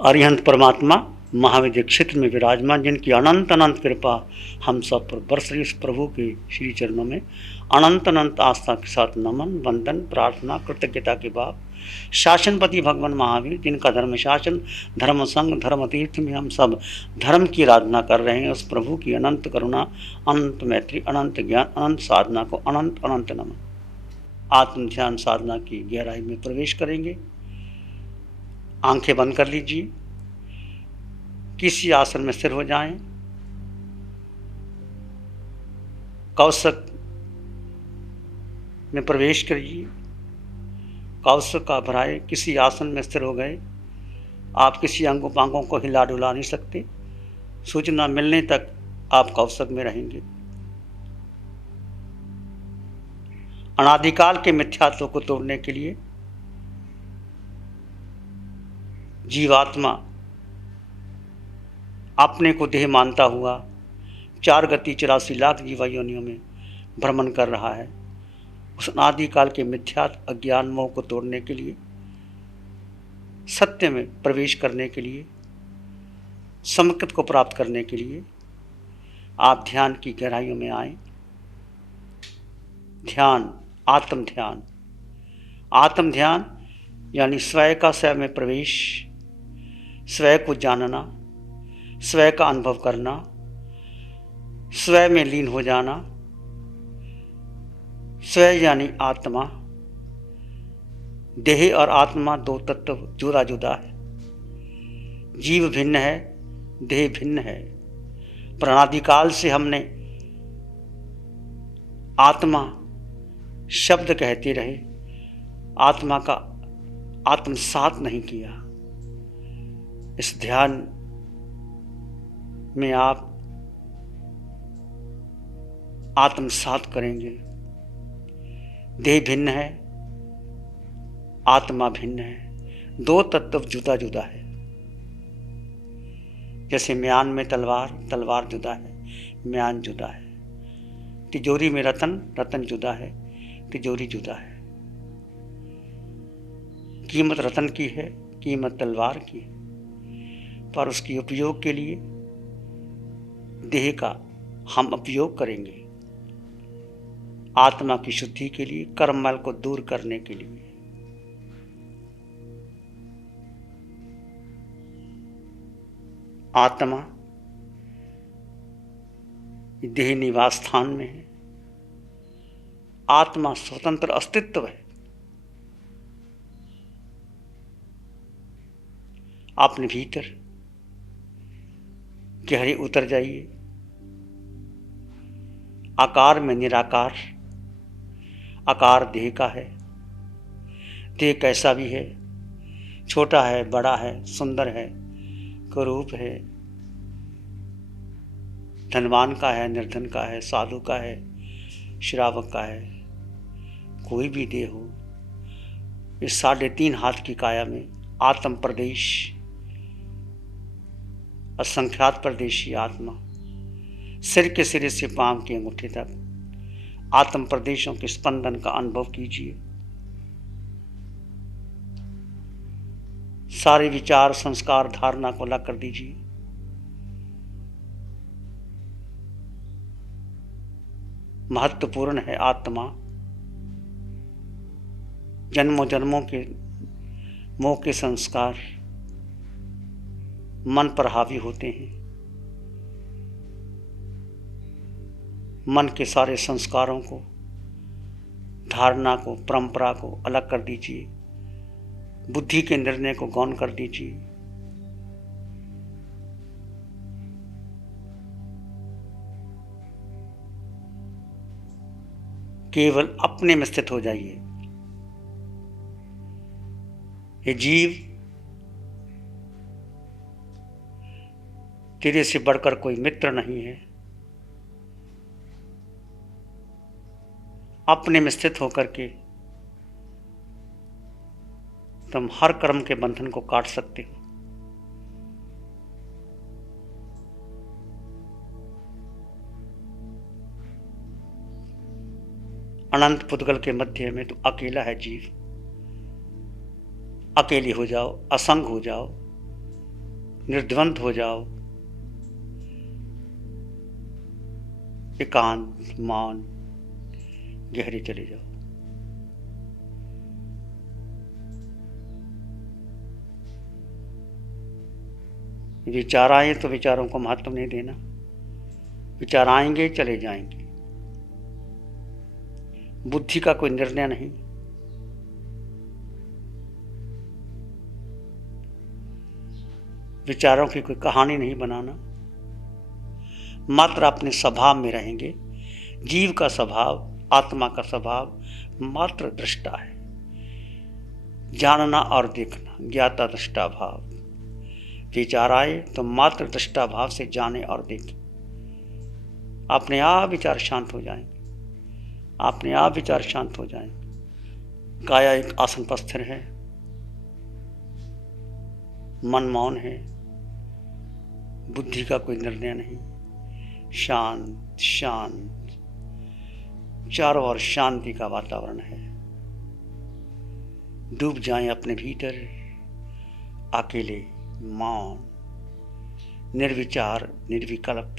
अरिहंत परमात्मा महाविद्य क्षेत्र में विराजमान, जिनकी अनंत अनंत कृपा हम सब पर बरस रही, उस प्रभु के श्री चरणों में अनंत अनंत आस्था के साथ नमन, वंदन, प्रार्थना, कृतज्ञता के भाव। शासनपति भगवान महावीर, जिनका धर्म शासन, धर्म संघ, धर्म तीर्थ में हम सब धर्म की आराधना कर रहे हैं, उस प्रभु की अनंत करुणा, अनंत मैत्री, अनंत ज्ञान, अनंत साधना को अनंत अनंत नमन। आत्म ध्यान साधना की गहराई में प्रवेश करेंगे। आंखें बंद कर लीजिए, किसी आसन में स्थिर हो जाएं। कौशक में प्रवेश करिए, कौशक का भराए। किसी आसन में स्थिर हो गए, आप किसी अंगों पांगों को हिला डुला नहीं सकते। सूचना मिलने तक आप कौशक में रहेंगे। अनादिकाल के मिथ्यात्व को तोड़ने के लिए जीवात्मा अपने को देह मानता हुआ 4 गति 84 लाख जीवा योनियों में भ्रमण कर रहा है। उस अनादिकाल के मिथ्यात्व अज्ञान मोह को तोड़ने के लिए, सत्य में प्रवेश करने के लिए, समकृत को प्राप्त करने के लिए आप ध्यान की गहराइयों में आए। ध्यान, आत्म ध्यान। आत्म ध्यान यानी स्वयं का स्वयं में प्रवेश, स्वयं को जानना, स्वयं का अनुभव करना, स्वयं में लीन हो जाना। स्वयं यानी आत्मा। देह और आत्मा 2 तत्व जुदा जुदा है। जीव भिन्न है, देह भिन्न है। पर अनादिकाल से हमने आत्मा शब्द कहते रहे, आत्मा का आत्मसात नहीं किया। इस ध्यान में आप आत्मसात करेंगे। देह भिन्न है, आत्मा भिन्न है, 2 तत्व जुदा जुदा है। जैसे म्यान में तलवार, तलवार जुदा है, म्यान जुदा है। तिजोरी में रतन, रतन जुदा है, तिजोरी जुदा है। कीमत रतन की है, कीमत तलवार की है, पर उसकी उपयोग के लिए देह का हम उपयोग करेंगे। आत्मा की शुद्धि के लिए, कर्ममल को दूर करने के लिए। आत्मा देह निवास स्थान में है। आत्मा स्वतंत्र अस्तित्व है। अपने भीतर गहरे उतर जाइए। आकार में निराकार। आकार देह का है। देह कैसा भी है, छोटा है, बड़ा है, सुंदर है, कुरूप है, धनवान का है, निर्धन का है, साधु का है, श्रावक का है, कोई भी देह हो। इस 3.5 हाथ की काया में आत्म प्रदेश, असंख्यात प्रदेशी आत्मा, सिर के सिरे से पांव के अंगूठे तक आत्म प्रदेशों के स्पंदन का अनुभव कीजिए। सारे विचार, संस्कार, धारणा को अलग कर दीजिए। महत्वपूर्ण है आत्मा। जन्मों जन्मों के मोह के संस्कार मन पर हावी होते हैं। मन के सारे संस्कारों को, धारणा को, परंपरा को अलग कर दीजिए। बुद्धि के निर्णय को गौण कर दीजिए। केवल अपने में स्थित हो जाइए। ये जीव तेरे से बढ़कर कोई मित्र नहीं है। अपने में स्थित होकर के तुम हर कर्म के बंधन को काट सकते हो। अनंत पुद्गल के मध्य में तो अकेला है जीव। अकेली हो जाओ, असंग हो जाओ, निर्द्वंद हो जाओ, एकांत, मौन, गहरे चले जाओ। विचार आए तो विचारों को महत्व नहीं देना, विचार आएंगे चले जाएंगे, बुद्धि का कोई निर्णय नहीं। विचारों की कोई कहानी नहीं बनाना, मात्र अपने स्वभाव में रहेंगे। जीव का स्वभाव, आत्मा का स्वभाव मात्र दृष्टा है, जानना और देखना, ज्ञाता दृष्टा भाव। विचार आए तो मात्र दृष्टा भाव से जाने और देखें। अपने आप विचार शांत हो जाएंगे, अपने आप विचार शांत हो जाएंगे। काया एक आसन पर स्थिर है, मन मौन है, बुद्धि का कोई निर्णय नहीं, शांत शांत, चारों ओर शांति का वातावरण है। डूब जाएं अपने भीतर, अकेले, मौन, निर्विचार, निर्विकल्प।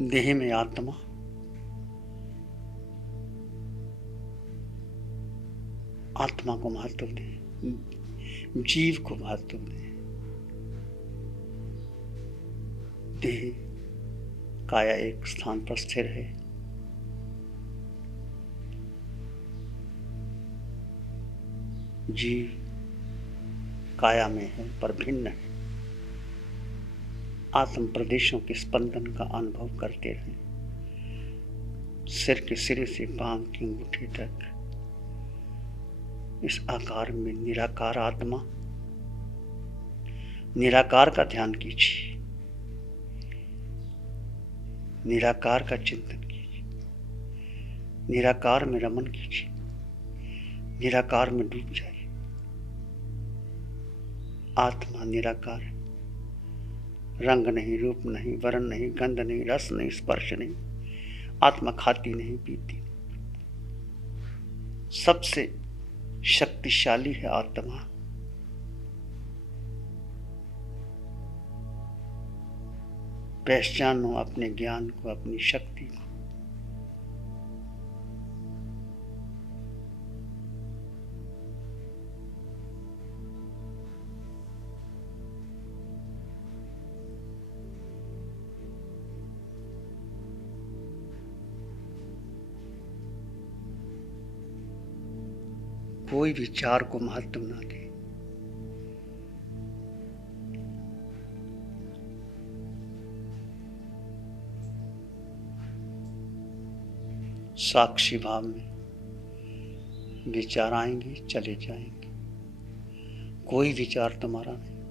देह में आत्मा, आत्मा को महत्व दें, जीव को महत्व दें। देह काया एक स्थान पर स्थिर है, जीव काया में है पर भिन्न है। आत्म प्रदेशों के स्पंदन का अनुभव करते रहें, सिर के सिरे से पांव की अंगूठे तक इस आकार में निराकार आत्मा, निराकार का ध्यान कीजिए, निराकार का चिंतन कीजिए, निराकार में रमन कीजिए, निराकार में डूब जाइए। आत्मा निराकार है, रंग नहीं, रूप नहीं, वर्ण नहीं, गंध नहीं, रस नहीं, स्पर्श नहीं। आत्मा खाती नहीं, पीती नहीं। सबसे शक्तिशाली है आत्मा। पहचानो अपने ज्ञान को, अपनी शक्ति को। कोई विचार को महत्व ना दे। साक्षी भाव में विचार आएंगे, चले जाएंगे। कोई विचार तुम्हारा नहीं।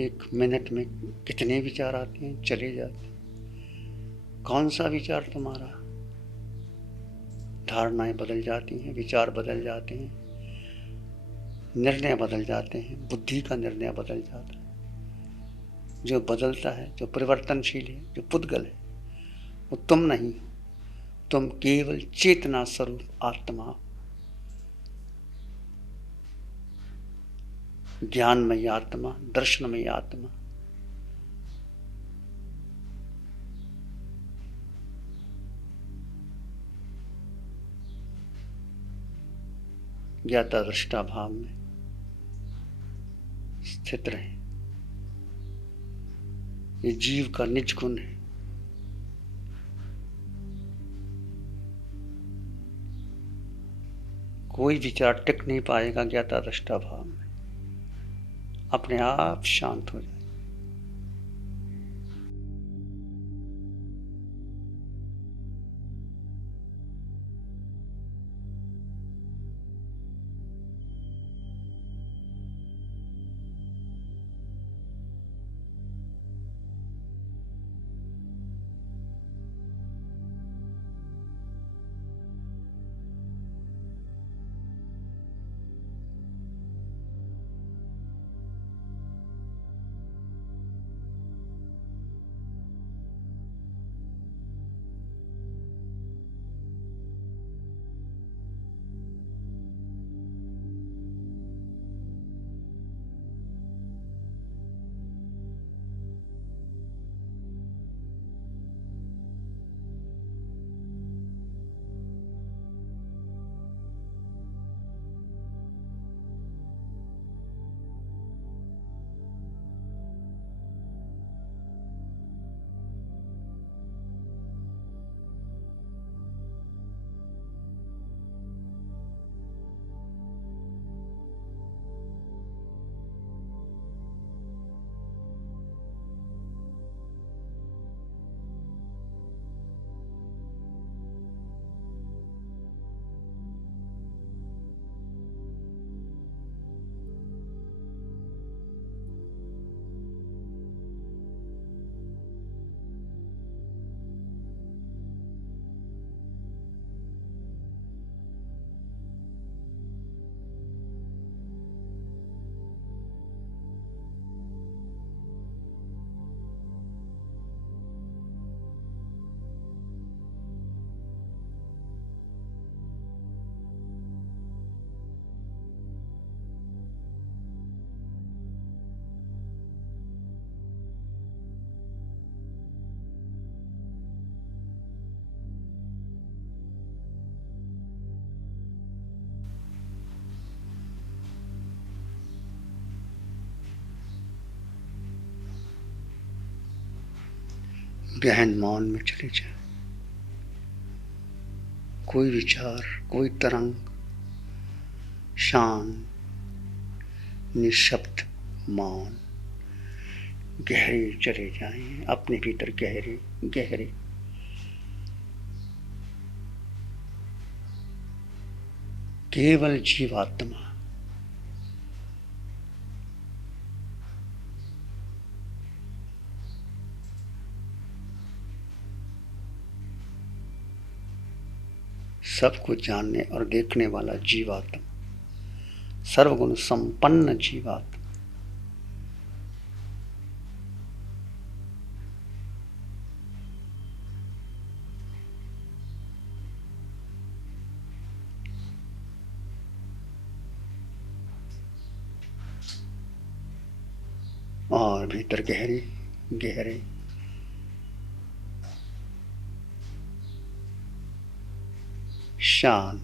एक मिनट में कितने विचार आते हैं, चले जाते हैं। कौन सा विचार तुम्हारा? धारणाएं बदल जाती हैं, विचार बदल जाते हैं, निर्णय बदल जाते हैं, बुद्धि का निर्णय बदल जाता है। जो बदलता है, जो परिवर्तनशील है, जो पुद्गल है, वो तुम नहीं हो। तुम केवल चेतना स्वरूप आत्मा, ज्ञानमयी आत्मा, दर्शनमयी आत्मा। ज्ञाता दृष्टा भाव में स्थित रहे। ये जीव का निज गुण है। कोई विचार टिक नहीं पाएगा ज्ञाता दृष्टा भाव में, अपने आप शांत हो जाए। गहन मौन में चले जाएं। कोई विचार, कोई तरंग, शांत, निशब्द, मौन, गहरे चले जाएं अपने भीतर, गहरे गहरे। केवल जीवात्मा, सबको जानने और देखने वाला जीवात्मा, सर्वगुण संपन्न जीवात्मा। और भीतर गहरे गहरे शांत।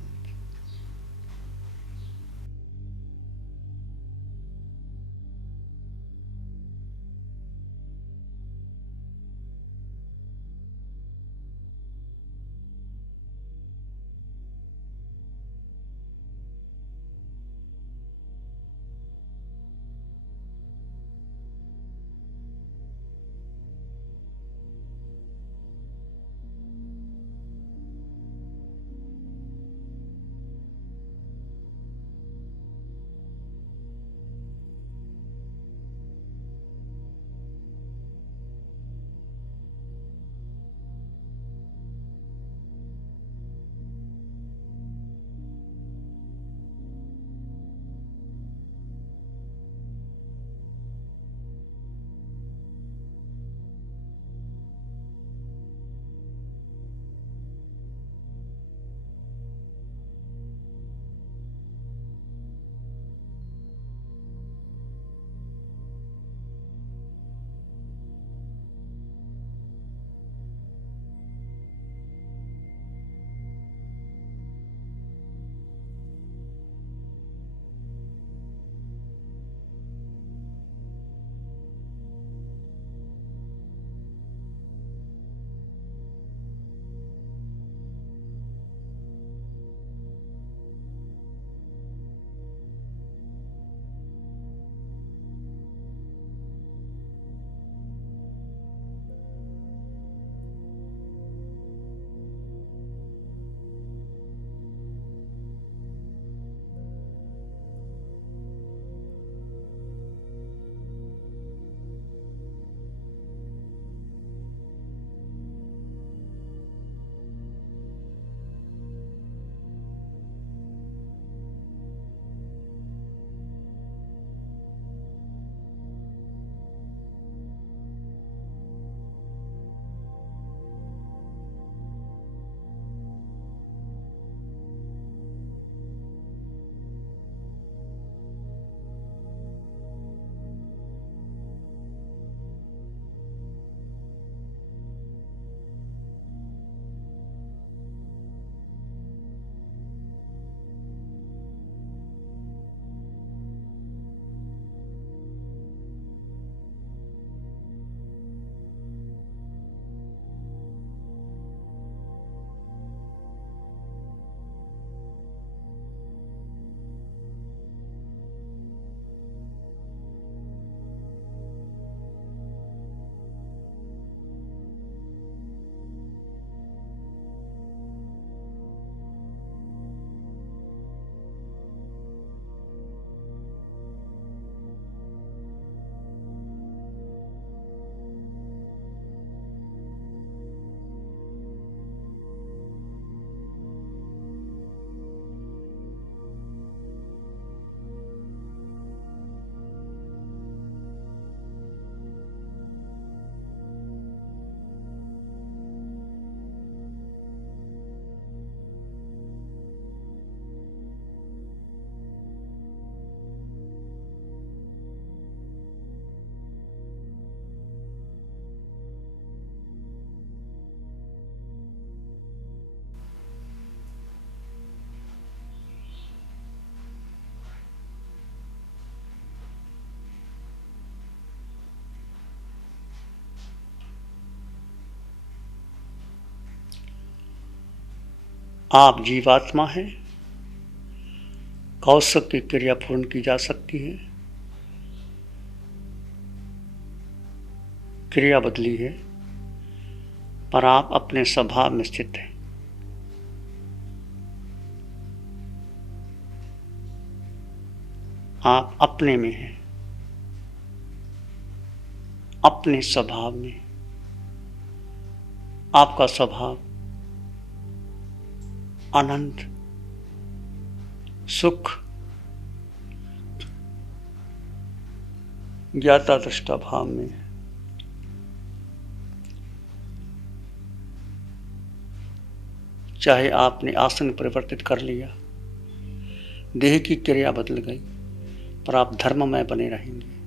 आप जीवात्मा हैं। कौशक की क्रिया पूर्ण की जा सकती है, क्रिया बदली है, पर आप अपने स्वभाव में स्थित हैं। आप अपने में हैं, अपने स्वभाव में। आपका स्वभाव आनंद, सुख, ज्ञाता दृष्टा भाव में है। चाहे आपने आसन परिवर्तित कर लिया, देह की क्रिया बदल गई, पर आप धर्ममय बने रहेंगे।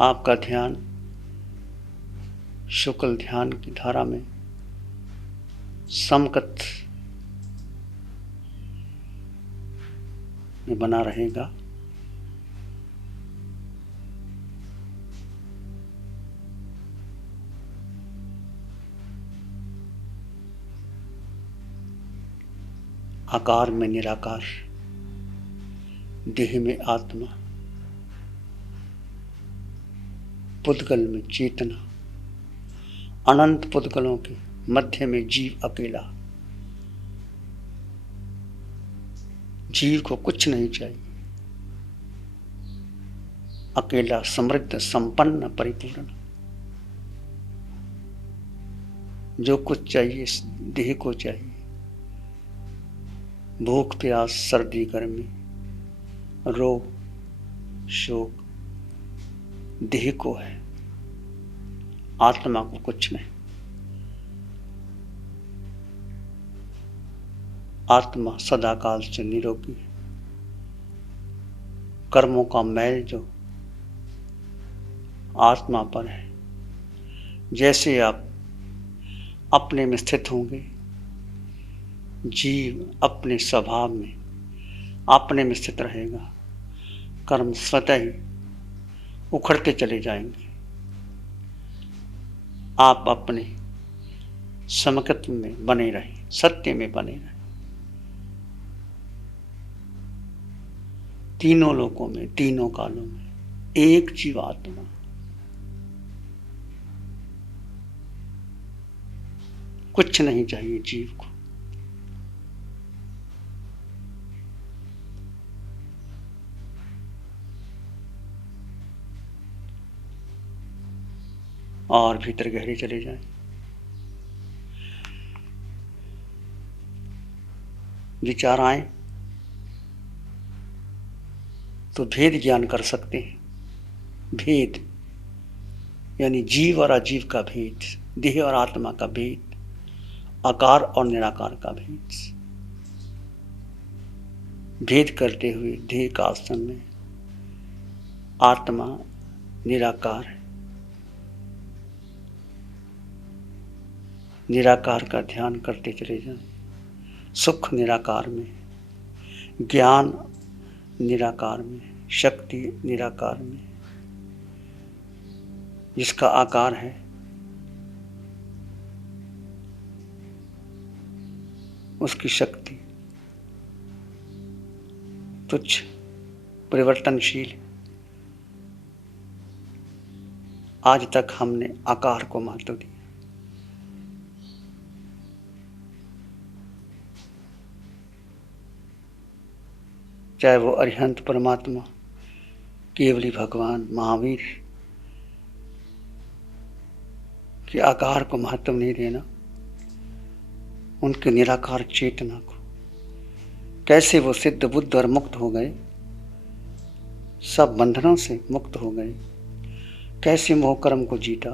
आपका ध्यान शुक्ल ध्यान की धारा में समकत में बना रहेगा। आकार में निराकार, देह में आत्मा, पुद्गल में चेतना, अनंत पुद्गलों के मध्य में जीव अकेला। जीव को कुछ नहीं चाहिए, अकेला, समृद्ध, संपन्न, परिपूर्ण। जो कुछ चाहिए देह को चाहिए। भूख प्यास, सर्दी गर्मी, रोग शोक देह को है, आत्मा को कुछ नहीं। आत्मा सदाकाल से निरोगी है। कर्मों का मैल जो आत्मा पर है, जैसे आप अपने में स्थित होंगे, जीव अपने स्वभाव में अपने में स्थित रहेगा। कर्म स्वतः ही उखड़ते चले जाएंगे। आप अपने समकत्व में बने रहें, सत्य में बने रहें। तीनों लोकों में, तीनों कालों में एक जीवात्मा। कुछ नहीं चाहिए जीव को। और भीतर गहरे चले जाएं। विचार आए तो भेद ज्ञान कर सकते हैं। भेद यानी जीव और अजीव का भेद, देह और आत्मा का भेद, आकार और निराकार का भेद। भेद करते हुए देह का आसन में आत्मा निराकार है। निराकार का ध्यान करते चले जाएं। सुख निराकार में, ज्ञान निराकार में, शक्ति निराकार में। जिसका आकार है उसकी शक्ति तुच्छ, परिवर्तनशील। आज तक हमने आकार को महत्व दिया। चाहे वो अरिहंत परमात्मा, केवली भगवान, महावीर के आकार को महत्व नहीं देना, उनके निराकार चेतना को। कैसे वो सिद्ध बुद्ध और मुक्त हो गए, सब बंधनों से मुक्त हो गए। कैसे मोह कर्म को जीता,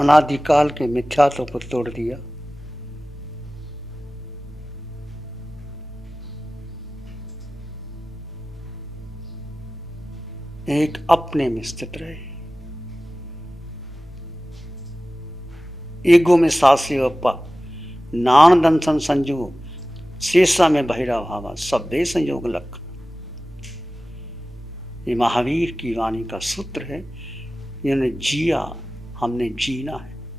अनादिकाल के मिथ्यात्व को तोड़ दिया। एक अपने में स्थित रहे। ईगो में सासी अप्पा, नान दंसन संजू, शेषा में बहिरा भावा, सभ्य संयोग लख। ये महावीर की वाणी का सूत्र है। इन्होंने जिया, हमने जीना है।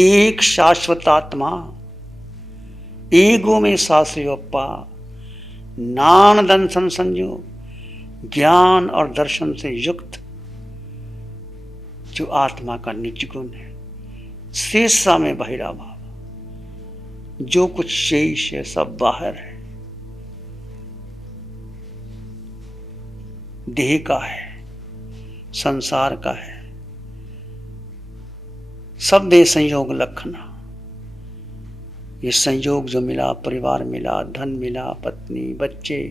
एक शाश्वतात्मा एगो में साश्रयोपा नान दंसन संयोग ज्ञान और दर्शन से युक्त जो आत्मा का निज गुण है, शेषा में बहिरा भाव, जो कुछ शेष है सब बाहर है, देह का है, संसार का है, सब में संयोग लक्षणा। ये संयोग जो मिला, परिवार मिला, धन मिला, पत्नी, बच्चे,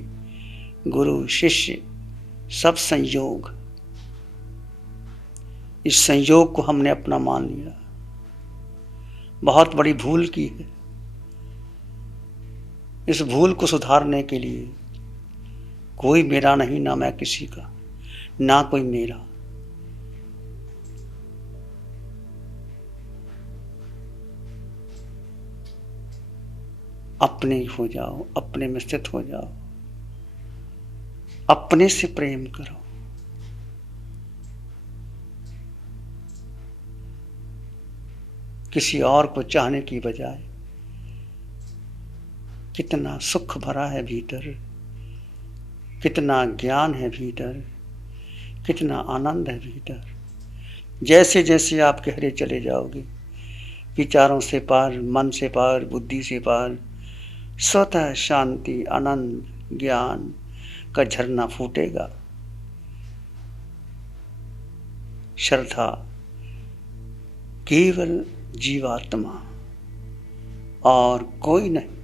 गुरु, शिष्य, सब संयोग। इस संयोग को हमने अपना मान लिया, बहुत बड़ी भूल की है। इस भूल को सुधारने के लिए कोई मेरा नहीं, ना मैं किसी का, ना कोई मेरा। अपने हो जाओ, अपने में स्थित हो जाओ, अपने से प्रेम करो। किसी और को चाहने की बजाय कितना सुख भरा है भीतर, कितना ज्ञान है भीतर, कितना आनंद है भीतर। जैसे जैसे आप गहरे चले जाओगे, विचारों से पार, मन से पार, बुद्धि से पार, स्वतः शांति, आनंद, ज्ञान का झरना फूटेगा। श्रद्धा केवल जीवात्मा और कोई नहीं।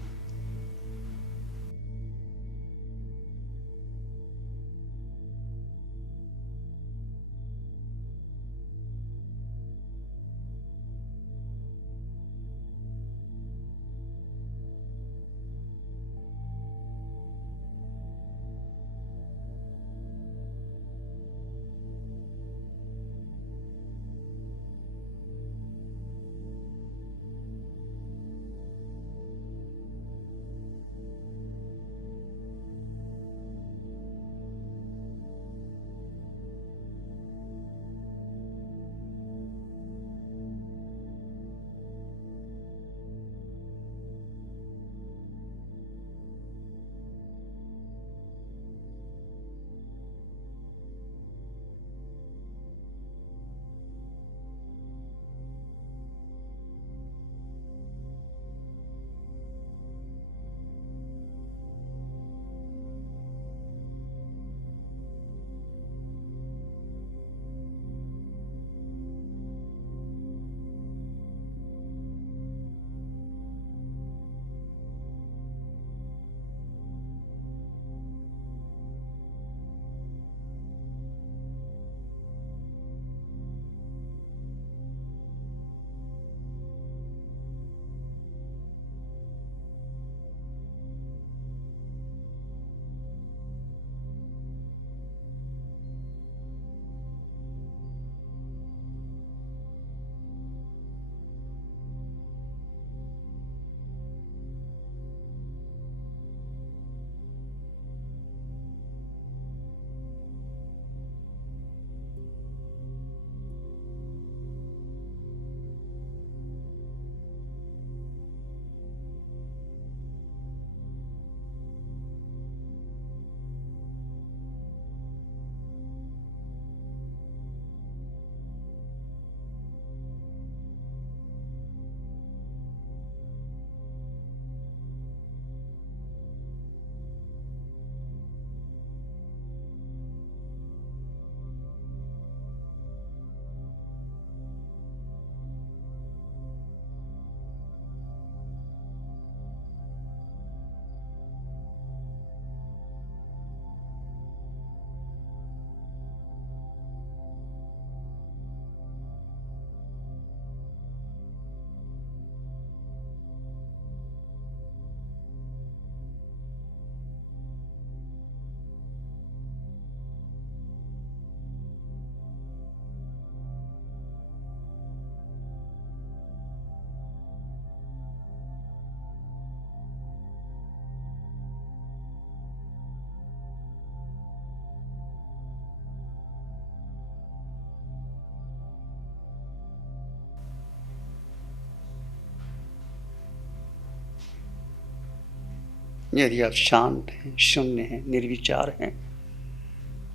यदि आप शांत हैं, शून्य हैं, निर्विचार हैं,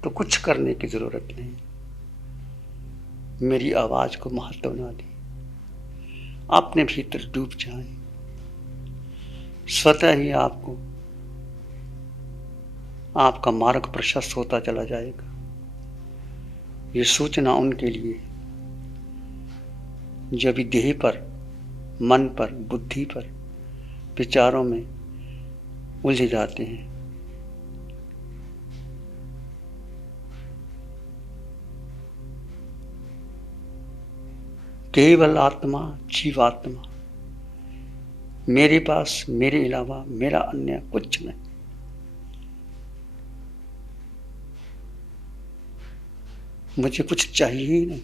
तो कुछ करने की जरूरत नहीं। मेरी आवाज को महत्व ना दें, अपने भीतर डूब जाएं, स्वतः ही आपको आपका मार्ग प्रशस्त होता चला जाएगा। ये सूचना उनके लिए जो भी देह पर, मन पर, बुद्धि पर, विचारों में उलझे जाते हैं। केवल आत्मा, जीवात्मा, मेरे पास मेरे अलावा मेरा अन्य कुछ नहीं। मुझे कुछ चाहिए ही नहीं।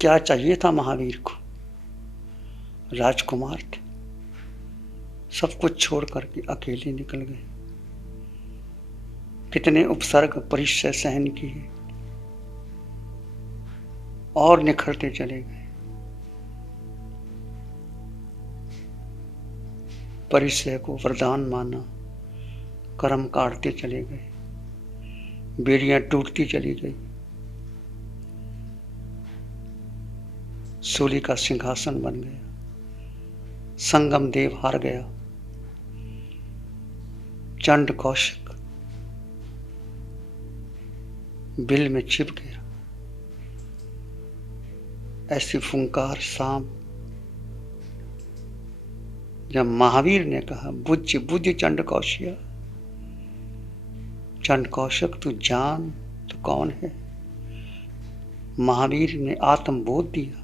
क्या चाहिए था महावीर को? राजकुमार थे, सब कुछ छोड़ करके अकेले निकल गए। कितने उपसर्ग परिचय सहन किए और निखरते चले गए। परिचय को वरदान माना, कर्म काटते चले गए, बेड़ियां टूटती चली गई, सूली का सिंहासन बन गया, संगम देव हार गया, चंड कौशिक बिल में छिप गया। ऐसी फुंकार सांप जब महावीर ने कहा बुझ बुझ चंड कौशिया, चंड कौशिक तू जान तो कौन है। महावीर ने आत्मबोध दिया।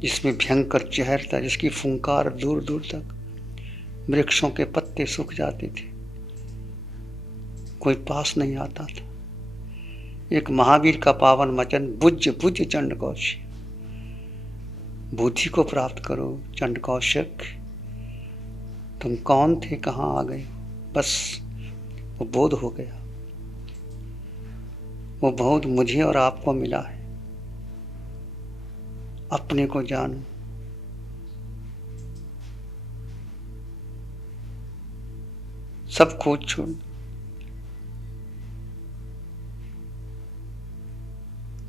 जिसमें भयंकर जहर था, जिसकी फुंकार दूर दूर तक वृक्षों के पत्ते सूख जाते थे, कोई पास नहीं आता था। एक महावीर का पावन वचन बुझ बुझ चंड कौशिक, बुद्धि को प्राप्त करो चंड कौशिक, तुम कौन थे, कहाँ आ गए। बस वो बोध हो गया। वो बोध मुझे और आपको मिला है। अपने को जानो, सब खोज छोड़।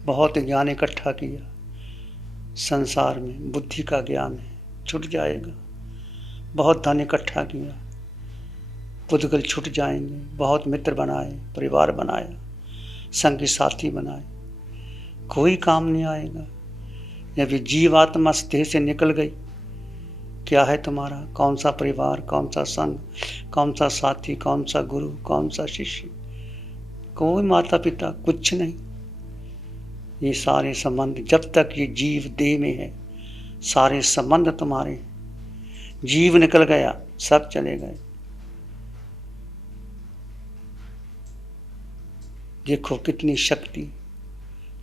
बहुत ज्ञान इकट्ठा किया, संसार में बुद्धि का ज्ञान है, छूट जाएगा। बहुत धन इकट्ठा किया, पुद्गल छूट जाएंगे। बहुत मित्र बनाए, परिवार बनाया, संगी साथी बनाए, कोई काम नहीं आएगा। जब जीवात्मा देह से निकल गई, क्या है तुम्हारा? कौन सा परिवार, कौन सा संग, कौन सा साथी, कौन सा गुरु, कौन सा शिष्य, कोई माता पिता, कुछ नहीं। ये सारे संबंध जब तक ये जीव देह में है, सारे संबंध तुम्हारे। जीव निकल गया, सब चले गए। देखो कितनी शक्ति,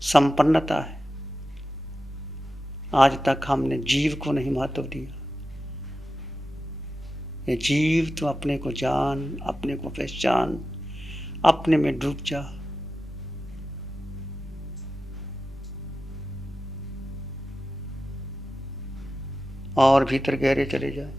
संपन्नता है। आज तक हमने जीव को नहीं महत्व दिया। ये जीव तो अपने को जान, अपने को पहचान, अपने में डूब जा। और भीतर गहरे चले जाए।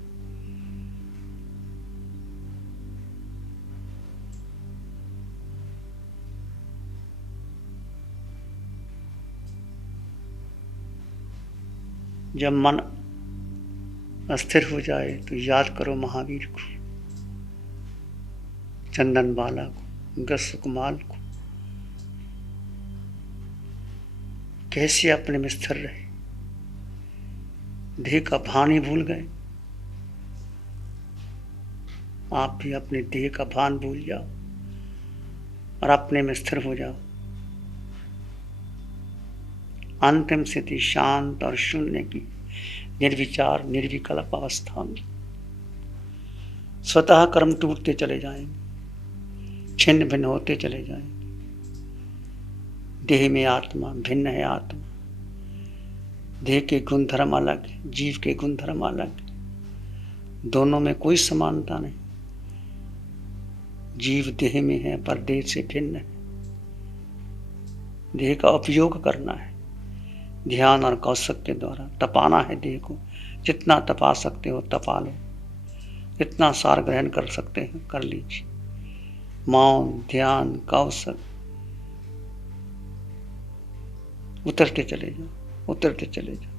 जब मन अस्थिर हो जाए तो याद करो महावीर को, चंदन बाला को, गसुकमाल को। कैसे अपने में स्थिर रहे, देह का भान ही भूल गए। आप भी अपने देह का भान भूल जाओ और अपने में स्थिर हो जाओ। अंतिम स्थिति शांत और शून्य की, निर्विचार निर्विकल्प अवस्था में स्वतः कर्म टूटते चले जाएंगे, छिन्न भिन्न होते चले जाएंगे। देह में आत्मा, भिन्न है आत्मा। देह के गुण धर्म अलग है, जीव के गुण धर्म अलग है। दोनों में कोई समानता नहीं। जीव देह में है पर देह से भिन्न है। देह का उपयोग करना है, ध्यान और कौशल के द्वारा तपाना है देह को। जितना तपा सकते हो तपा लो, जितना सार ग्रहण कर सकते हैं कर लीजिए। मौन, ध्यान, कौशल, उतरते चले जाओ, उतरते चले जाओ।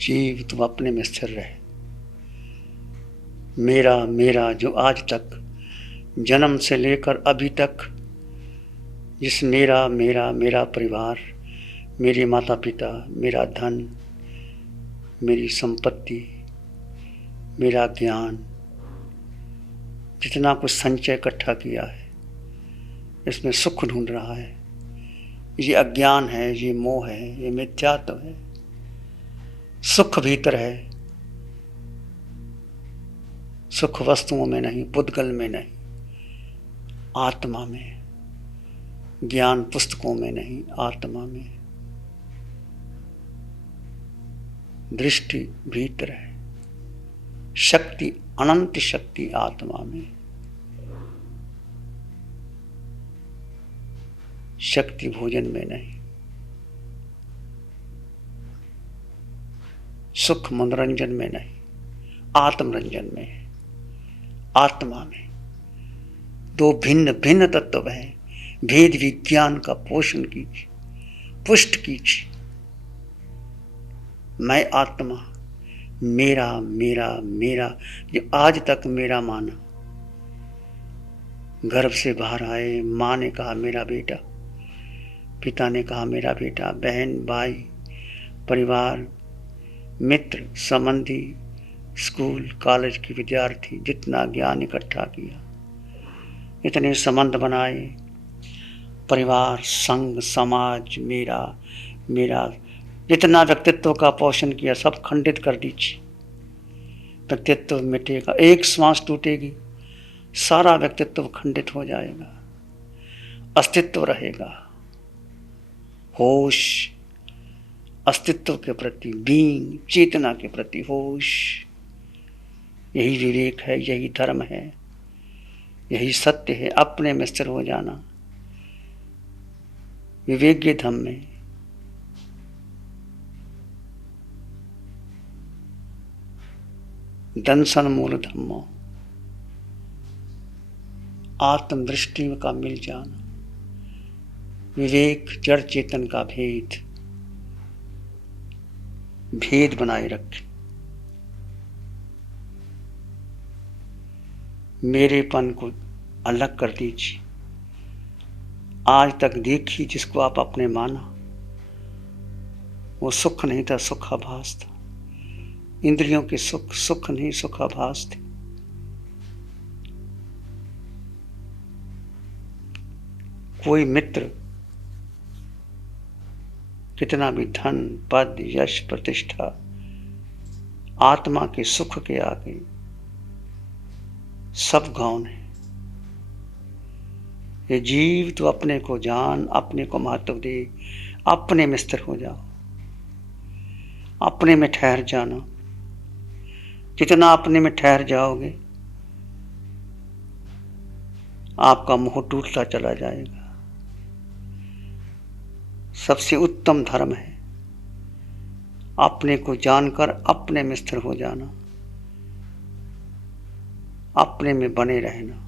जीव तुम अपने में स्थिर रहे। मेरा मेरा जो आज तक जन्म से लेकर अभी तक जिस मेरा मेरा मेरा परिवार, मेरे माता पिता, मेरा धन, मेरी संपत्ति, मेरा ज्ञान, जितना कुछ संचय इकट्ठा किया है इसमें सुख ढूंढ रहा है। ये अज्ञान है, ये मोह है, ये मिथ्यात्व है। सुख भीतर है, सुख वस्तुओं में नहीं, पुद्गल में नहीं, आत्मा में। ज्ञान पुस्तकों में नहीं, आत्मा में। दृष्टि भीतर है, शक्ति अनंत शक्ति आत्मा में, शक्ति भोजन में नहीं, सुख मनोरंजन में नहीं, आत्मरंजन में है, आत्मा में। दो भिन्न भिन्न तत्व हैं। भेद विज्ञान का पोषण कीजिए, पुष्ट कीजिए। मैं आत्मा, मेरा मेरा मेरा, जो आज तक मेरा माना, गर्भ से बाहर आए, माँ ने कहा मेरा बेटा, पिता ने कहा मेरा बेटा, बहन भाई, परिवार, मित्र, संबंधी, स्कूल कॉलेज के विद्यार्थी, जितना ज्ञान इकट्ठा किया, इतने संबंध बनाए, परिवार, संघ, समाज, मेरा मेरा, जितना व्यक्तित्व का पोषण किया, सब खंडित कर दीजिए। व्यक्तित्व मिटेगा, एक श्वास टूटेगी, सारा व्यक्तित्व खंडित हो जाएगा, अस्तित्व रहेगा। होश, अस्तित्व के प्रति, बीइंग, चेतना के प्रति होश, यही विवेक है, यही धर्म है, यही सत्य है। अपने में स्थिर हो जाना, विवेक धम में। दंसन मूल धम्मो, आत्मदृष्टि का मिल जाना, विवेक जड़ चेतन का भेद, भेद बनाए रखे। मेरेपन को अलग कर दीजिए। आज तक देखी जिसको आप अपने माना, वो सुख नहीं था, सुखाभास था। इंद्रियों के सुख सुख नहीं, सुखाभास थे। कोई मित्र कितना भी धन, पद, यश, प्रतिष्ठा, आत्मा के सुख के आगे सब गौण है। ये जीव तो अपने को जान, अपने को महत्व दे, अपने में स्थिर हो जाओ, अपने में ठहर जाना। जितना अपने में ठहर जाओगे, आपका मोह टूटता चला जाएगा। सबसे उत्तम धर्म है अपने को जानकर अपने में स्थिर हो जाना, अपने में बने रहना।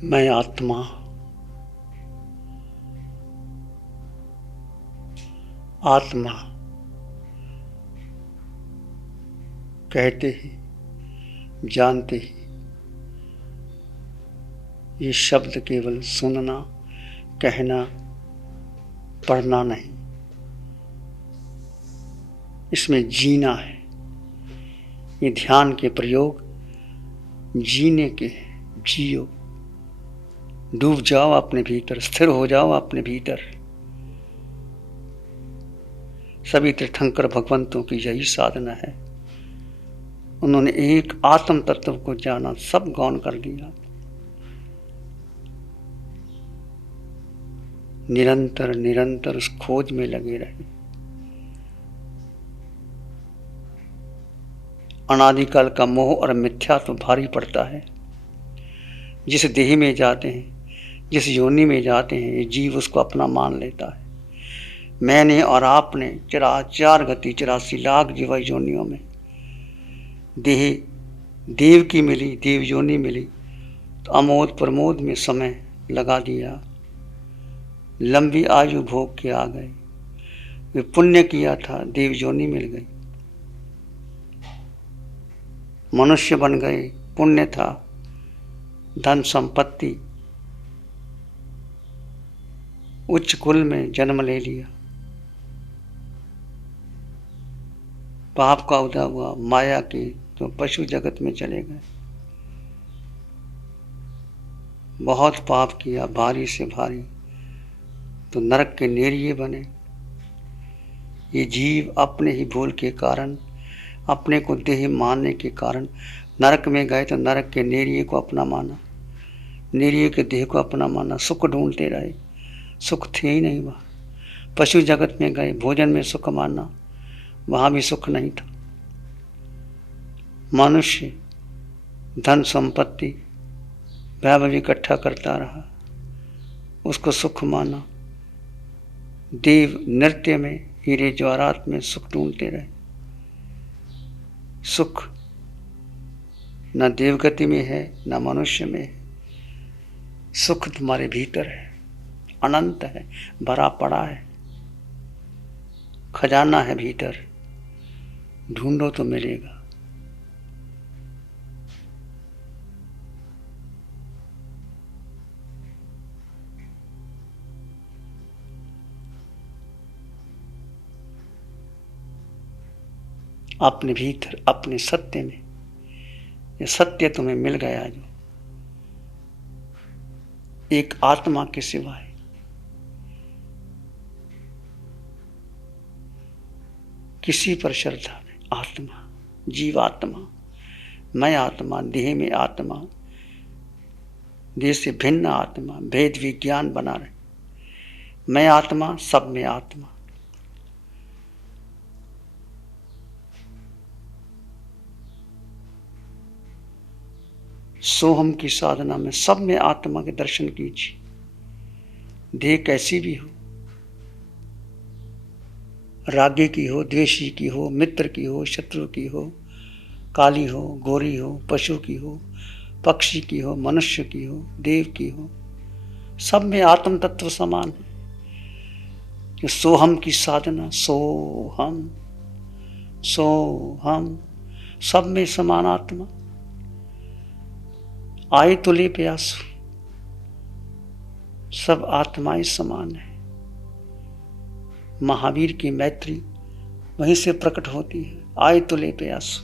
मैं आत्मा आत्मा कहते ही जानते ही ये शब्द केवल सुनना, कहना, पढ़ना नहीं, इसमें जीना है। ये ध्यान के प्रयोग जीने के हैं। जियो, डूब जाओ अपने भीतर, स्थिर हो जाओ अपने भीतर। सभी तीर्थंकर भगवंतों की यही साधना है। उन्होंने एक आत्म तत्व को जाना, सब गौण कर दिया। निरंतर निरंतर उस खोज में लगे रहे। अनादिकाल का मोह और मिथ्या तो भारी पड़ता है। जिस देह में जाते हैं, जिस योनि में जाते हैं, ये जीव उसको अपना मान लेता है। मैंने और आपने 4 गति 84 लाख जीवा योनियों में देह देव की मिली, देव योनि मिली, तो अमोद प्रमोद में समय लगा दिया। लंबी आयु भोग के आ गए। वे पुण्य किया था, देव योनि मिल गई, मनुष्य बन गए, पुण्य था, धन संपत्ति, उच्च कुल में जन्म ले लिया। पाप का उदय हुआ, माया की तो पशु जगत में चले गए। बहुत पाप किया, भारी से भारी, तो नरक के नेरिये बने। ये जीव अपने ही भूल के कारण, अपने को देह मानने के कारण नरक में गए, तो नरक के नेरिये को अपना माना, नेरिये के देह को अपना माना, सुख ढूंढते रहे, सुख थे ही नहीं वहाँ। पशु जगत में गए, भोजन में सुख माना, वहाँ भी सुख नहीं था। मनुष्य धन संपत्ति वैभव इकट्ठा करता रहा, उसको सुख माना। देव नृत्य में, हीरे जवाहरात में सुख ढूंढते रहे। सुख न देवगति में है, न मनुष्य में है। सुख तुम्हारे भीतर है, अनंत है, भरा पड़ा है, खजाना है भीतर, ढूंढो तो मिलेगा। अपने भीतर, अपने सत्य में, ये सत्य तुम्हें मिल गया जो एक आत्मा के सिवाय। किसी पर श्रद्धा में, आत्मा, जीवात्मा, मैं आत्मा, देह में आत्मा, देह से भिन्न आत्मा, भेद विज्ञान बना रहे। मैं आत्मा, सब में आत्मा। सोहम की साधना में सब में आत्मा के दर्शन कीजिए। देह कैसी भी हो, रागी की हो, द्वेषी की हो, मित्र की हो, शत्रु की हो, काली हो, गोरी हो, पशु की हो, पक्षी की हो, मनुष्य की हो, देव की हो, सब में आत्म तत्व समान है। सोहम की साधना, सोहम सोहम, सब में समान आत्मा। आए तो ले प्यासु, सब आत्माएं समान है। महावीर की मैत्री वहीं से प्रकट होती है। आए तो ले प्यासु।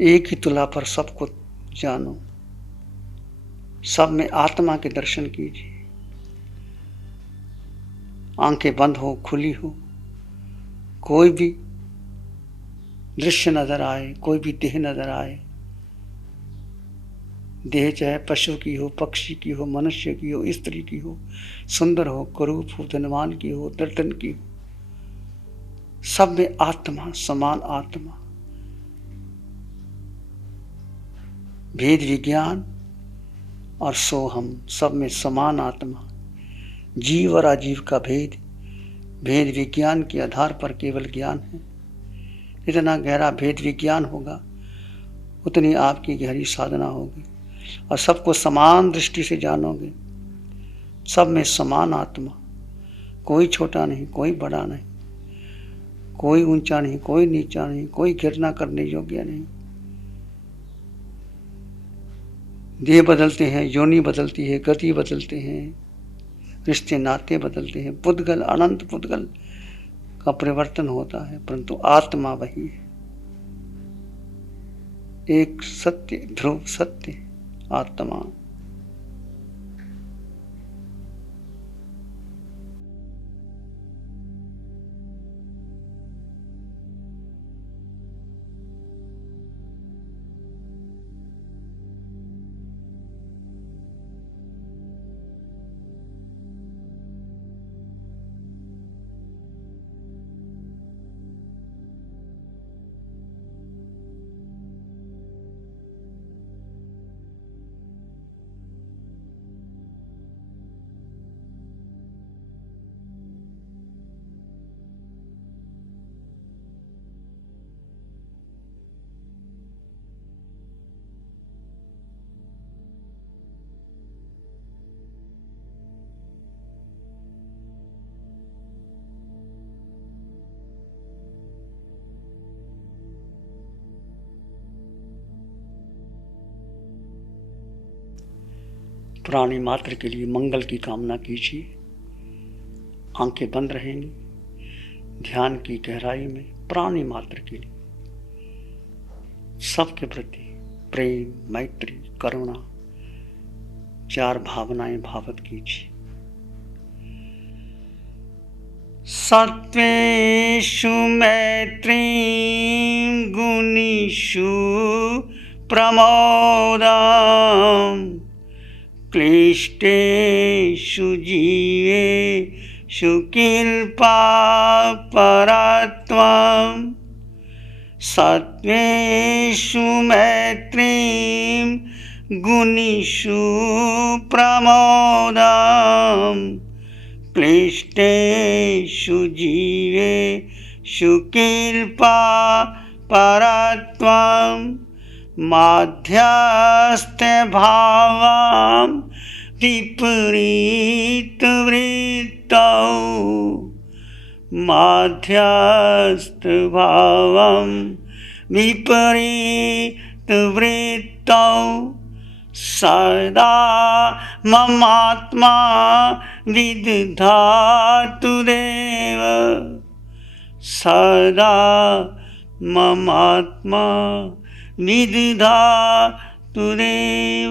एक ही तुला पर सबको जानो, सब में आत्मा के दर्शन कीजिए। आंखें बंद हो, खुली हो, कोई भी दृश्य नजर आए, कोई भी देह नजर आए, देह चाहे पशु की हो, पक्षी की हो, मनुष्य की हो, स्त्री की हो, सुंदर हो, कुरूप हो, धनवान की हो, दर्दन की हो, सब में आत्मा, समान आत्मा। भेद विज्ञान और सोहम, सब में समान आत्मा। जीव और अजीव का भेद भेद विज्ञान के आधार पर केवल ज्ञान है। जितना गहरा भेद विज्ञान होगा उतनी आपकी गहरी साधना होगी और सबको समान दृष्टि से जानोगे। सब में समान आत्मा, कोई छोटा नहीं, कोई बड़ा नहीं, कोई ऊंचा नहीं, कोई नीचा नहीं, कोई घृणा करने योग्य नहीं। देह बदलते हैं, योनि बदलती है, गति बदलते हैं, रिश्ते नाते बदलते हैं, पुद्गल अनंत पुद्गल का परिवर्तन होता है, परंतु आत्मा वही है। एक सत्य, ध्रुव सत्य आत्मा। प्राणी मात्र के लिए मंगल की कामना कीजिए। आंखें बंद रहेंगी। ध्यान की गहराई में प्राणी मात्र के लिए सबके प्रति प्रेम, मैत्री, करुणा, चार भावनाएं भावित कीजिए। सत्वेषु मैत्री गुणीषु प्रमोदम् क्लिष्टेषु जीवेषु कृपा परत्वम् सत्वेषु मैत्रीं गुणीषु प्रमोदम् क्लिष्टेषु जीवेषु कृपा परत्वम् माध्यस्थ भावं विपरीत वृत्तौ माध्यस्थ भावं विपरीत वृत्तौ सदा ममात्मा विदधातु देव सदा ममात्मा विदधातु देव।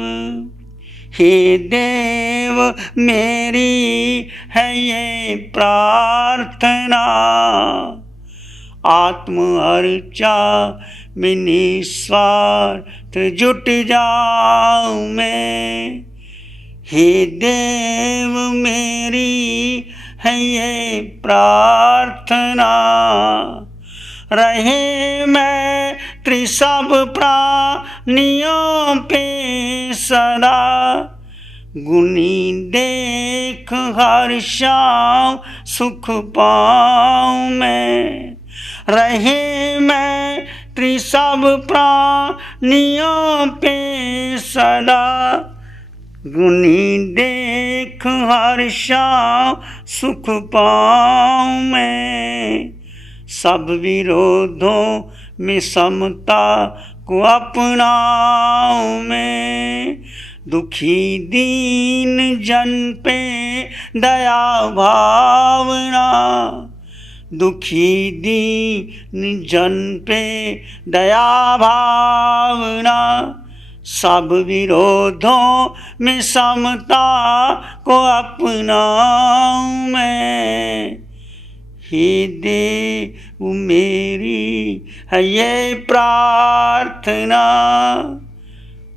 हे देव मेरी है ये प्रार्थना आत्म अर्चा में निस्वार्थ जुट जाऊं मैं। हे देव मेरी है ये प्रार्थना रहे मैं त्रिसब प्राणियों पे सदा गुनी देख हर्षाऊं सुख पाऊं मैं। रहे मैं त्रिसब प्राणियों पे सदा गुनी देख हर्षाऊं सुख पाऊं मैं। सब विरोधों में समता को अपनाऊं मैं। दुखी दीन जन पे दया भावना दुखी दीन जन पे दया भावना सब विरोधों में समता को अपनाऊं मैं। हे देव मेरी है ये प्रार्थना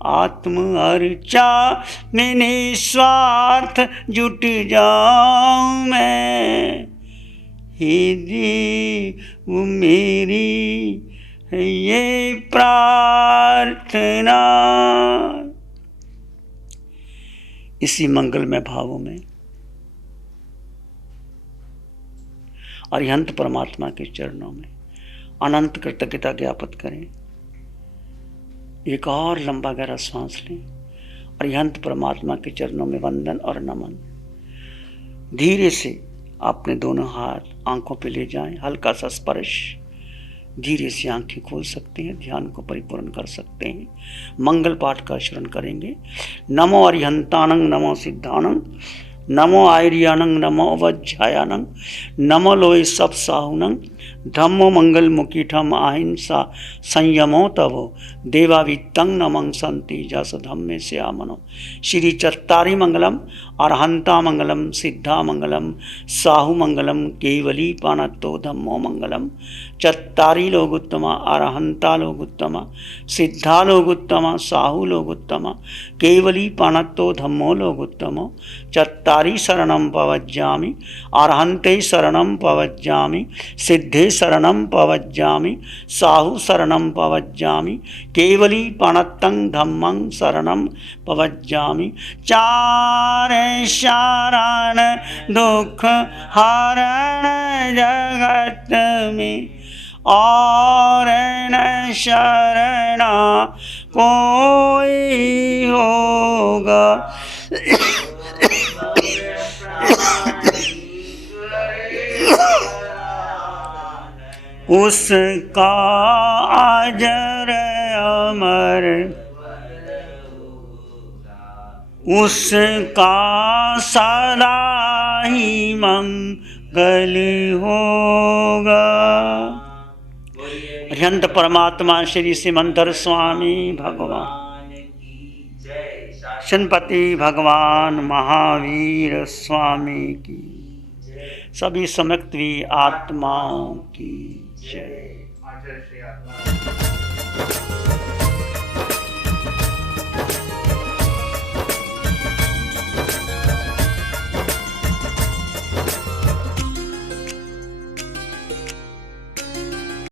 आत्म अर्चा में निस्वार्थ जुट जाऊं मैं। हे देव मेरी है ये प्रार्थना। इसी मंगलमय भावों में अरिहंत परमात्मा के चरणों में अनंत कृतज्ञता ज्ञापित करें। एक और लंबा गहरा सांस लें। अरिहंत परमात्मा के चरणों में वंदन और नमन। धीरे से अपने दोनों हाथ आंखों पे ले जाएं, हल्का सा स्पर्श। धीरे से आंखें खोल सकते हैं, ध्यान को परिपूर्ण कर सकते हैं। मंगल पाठ का श्रवण करेंगे। नमो अरिहंतानंग नमो सिद्धानंग नमो आयर्यानंग नमो वज्रायानंग नमो लोय सब साहुनंग धम्मो मंगल मुकीठम अहिंसा संयमो तवो देवावित्तं नमं संति जस धम्मे श्यामनो। श्री चत्तारी मंगलम अरहंता मंगलम सिद्धा मंगलम साहु मंगलम केवली पानत्तो धम्मो मंगलम। चत्तारी लोगुत्तमा अरहंता लोगुत्तमा सिद्धा लोगुत्तमा साहु लोगुत्तमा केवली पानत्तो धम्मो लोगुत्तमो। चत्तारी शरणं पवज्जामि अरहंते शरणं पवज्जामि सिद्धे शरणं पवज्जामि साहु शरणं पवज्जामि केवली पानत्तं धम्मं शरणं पवज्जामि। चार शरण दुख हरण जगत में और न शरणा कोई होगा। उसका अजर अमर उसका सदा ही मंगल होगा। अरिहंत परमात्मा श्री सिमंदर स्वामी भगवान, शनपति भगवान महावीर स्वामी की, सभी समक्त आत्माओं की जय।